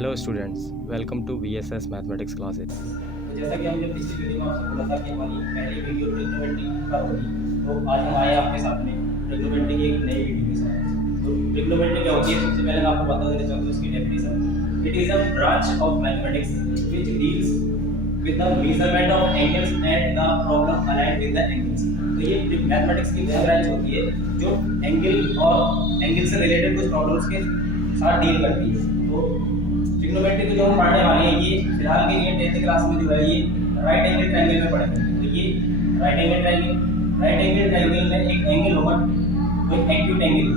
Hello students, welcome to VSS mathematics classes. तो जैसा कि हमने पिछली वीडियो में आपसे बोला था कि हमारी पहली वीडियो ट्रिग्नोमेट्री पर होगी, तो आज हम आए आपके साथ में ट्रिग्नोमेट्री की एक नई वीडियो के साथ। तो ट्रिग्नोमेट्री क्या होती है, सबसे पहले मैं आपको बता देना चाहूँगा उसकी definition. It is a branch of mathematics which deals with the measurement of angles and the problem aligned with the angles. तो ये मैथमेटिक्स की वह ब्रांच होती है जो एंगल से रिलेटेड कुछ प्रॉब्लम्स के साथ डील करती है। तो ट्रिग्नोमेट्री को जो हम पढ़ने वाले हैं, ये फिलहाल के लिए 10th क्लास में जो है ये राइट एंगल ट्रायंगल में पढ़ेंगे। तो ये राइट एंगल ट्रायंगल में एक एंगल होगा, कोई एक्यूट एंगल।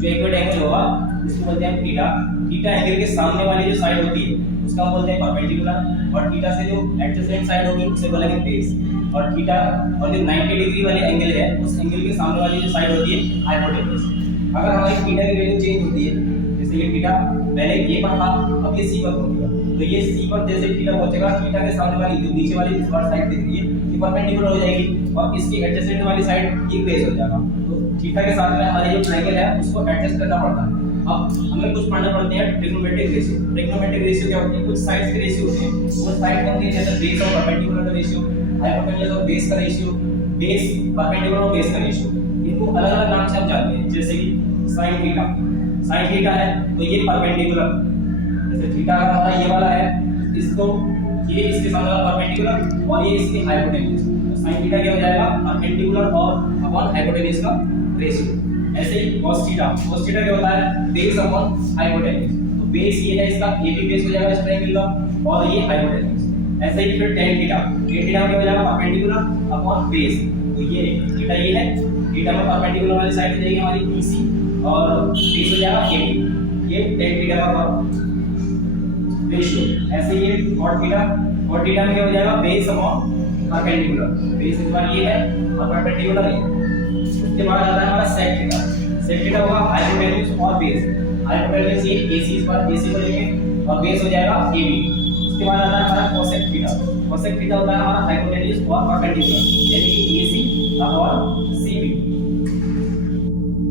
जो एक्यूट एंगल होगा उसको बोलते हैं थीटा। थीटा एंगल के सामने वाली जो साइड होती है उसका हम बोलते हैं परपेंडिकुलर, और थीटा से जो एडजेसेंट साइड होगी उसे बोलेंगे बेस। और थीटा और जो 90 डिग्री वाली एंगल है उस एंगल के सामने वाली जो साइड होती है हाइपोटेन्यूज। अगर हमारी थीटा की वैल्यू चेंज होती है, जैसे ये थीटा पहले ये पर था, अब ये सी पर पहुंचेगा, तो ये सी पर जैसे थीटा पहुंचेगा, थीटा के सामने वाली जो नीचे वाली इस बार साइड दिख रही है ये परपेंडिकुलर हो जाएगी और इसकी एडजेसेंट वाली साइड ये बेस हो जाएगा। तो थीटा के साथ में हमारे जो ट्रायंगल है उसको एडजस्ट करना पड़ता है। अब हमें कुछ पढ़ना पड़ते हैं ट्रिग्नोमेट्रिक रेशियो। ट्रिग्नोमेट्रिक रेशियो क्या होती है, कुछ साइड्स के रेशियो होते हैं। वो साइड कौन सी, जैसे बेस और परपेंडिकुलर का रेशियो, हाइपोटेन्यूज और बेस का रेशियो, बेस परपेंडिकुलर और बेस का रेशियो। इनको अलग-अलग नाम से हम जानते हैं, जैसे कि sin थीटा। sin थीटा है तो ये परपेंडिकुलर, जैसे थीटा का हमारा ये वाला है, इसको ये इसके साथ वाला परपेंडिकुलर और ये इसकी हाइपोटेन्यूज। तो sin थीटा क्या हो जाएगा, परपेंडिकुलर और अपॉन हाइपोटेन्यूज का रेशियो। ऐसे ही cos थीटा क्या होता है, बेस अपॉन हाइपोटेन्यूज। तो बेस ये है, इसका ए भी बेस हो जाएगा इस ट्रायंगल का और ये हाइपोटेन्यूज। ऐसे ही फिर tan थीटा क्या हो जाएगा, परपेंडिकुलर अपॉन बेस। तो ये थीटा ये है, थीटा में परपेंडिकुलर वाली साइड हो जाएगी हमारी BC और बेस हो जाएगा AB। ये tan थीटा का रेशियो। ऐसे ये cot थीटा में क्या हो जाएगा, बेस अपॉन परपेंडिकुलर। बेस इस बार ये है और परपेंडिकुलर ये। उसके बाद आता है हमारा sec थीटा होगा हाइपोटेन्यूज और बेस। हाइपोटेन्यूज ये AC, इस बार AC को लेंगे और बेस हो जाएगा AB। उसके बाद आता है हमारा cosec थीटा होता है हमारा हाइपोटेन्यूज और परपेंडिकुलर, यानी कि AC अपॉन CB।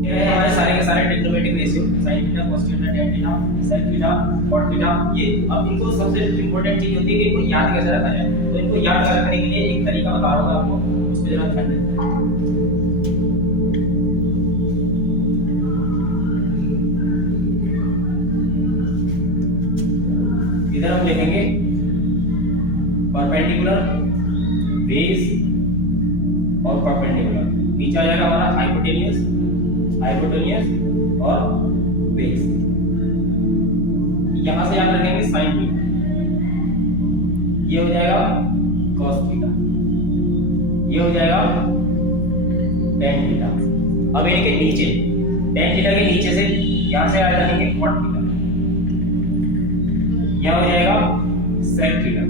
ये है हमारे सारे के सारे trigonometric ratio, sin theta, cos theta, tan theta, sec theta, cot theta. ये अब इनको सबसे इंपॉर्टेंट चीज होती है कि इनको याद कैसे रखा जाए। तो इनको याद रखने के लिए एक तरीका बता रहा हूं आपको, उस पे जरा ध्यान दें। इधर हम लिखेंगे परपेंडिकुलर, बेस और परपेंडिकुलर। नीचे आ जाएगा हमारा हाइपोटेन्यूज और बेस। यहां से याद रखेंगे sin थीटा, ये हो जाएगा cos थीटा, ये हो जाएगा tan थीटा। अब इनके नीचे tan थीटा के नीचे से यहां से याद रखेंगे cot थीटा, यह हो जाएगा sec थीटा,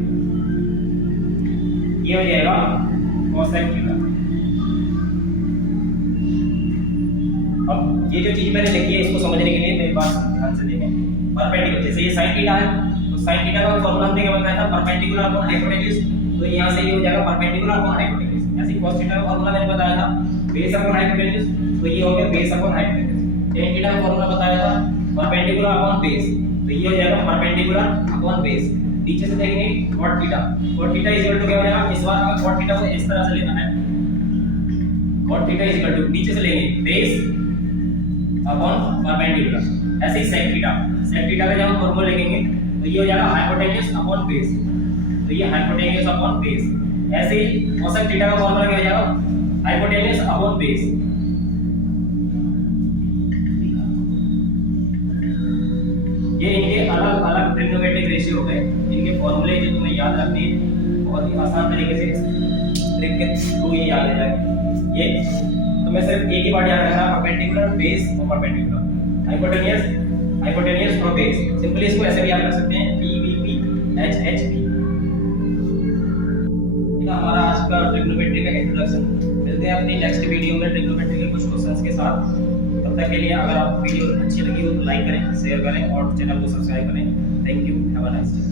ये हो जाएगा cosec थीटा। अब ये जो चीज मैंने लिखी है इसको समझने के लिए मेरे पास ध्यान से देखें। परपेंडिकुलर, जैसे ये sin थीटा है तो sin थीटा का फॉर्मूला हमने क्या बताया था, परपेंडिकुलर अपॉन हाइपोटेन्यूज। तो यहां से ये हो जाएगा परपेंडिकुलर अपॉन हाइपोटेन्यूज। ऐसे cos थीटा का फॉर्मूला मैंने बताया था बेस अपॉन हाइपोटेन्यूज, तो ये हो गया base upon hypotenuse. tan theta का फॉर्मूला बताया था परपेंडिकुलर अपॉन बेस, तो ये हो जाएगा परपेंडिकुलर अपॉन बेस। नीचे से देखेंगे cot theta is equal to क्या हो जाएगा, इस बार हमें cot थीटा को इस तरह से लेना है। cot theta is equal to नीचे से लेंगे बेस अपॉन परपेंडिकुलर। ऐसे ही sec थीटा का जब हम फॉर्मूला लिखेंगे तो ये हो जाएगा हाइपोटेन्यूज अपॉन बेस, तो ये हाइपोटेन्यूज अपॉन बेस। ऐसे ही cosec थीटा का फॉर्मूला क्या हो जाएगा, हाइपोटेन्यूज अपॉन बेस। ये इनके अलग अलग ट्रिग्नोमेट्रिक रेशियो हो गए। इनके फॉर्मूले जो तुम्हें याद रखने हैं बहुत ही आसान तरीके से ट्रिक के थ्रू ये याद आ जाएगा। ये तुम्हें सिर्फ एक ही बात याद रखना, परपेंडिकुलर, बेस और परपेंडिकुलर, हाइपोटेन्यूज और बेस। सिंपली इसको ऐसे भी याद रख सकते हैं PVP HHP। ये हमारा आज का ट्रिग्नोमेट्री का इंट्रोडक्शन। मिलते हैं अपनी नेक्स्ट वीडियो में ट्रिग्नोमेट्री के कुछ क्वेश्चंस के साथ। तब तक के लिए अगर आपको वीडियो अच्छी लगी हो तो लाइक करें, शेयर करें और चैनल को सब्सक्राइब करें। Thank you, have a nice day.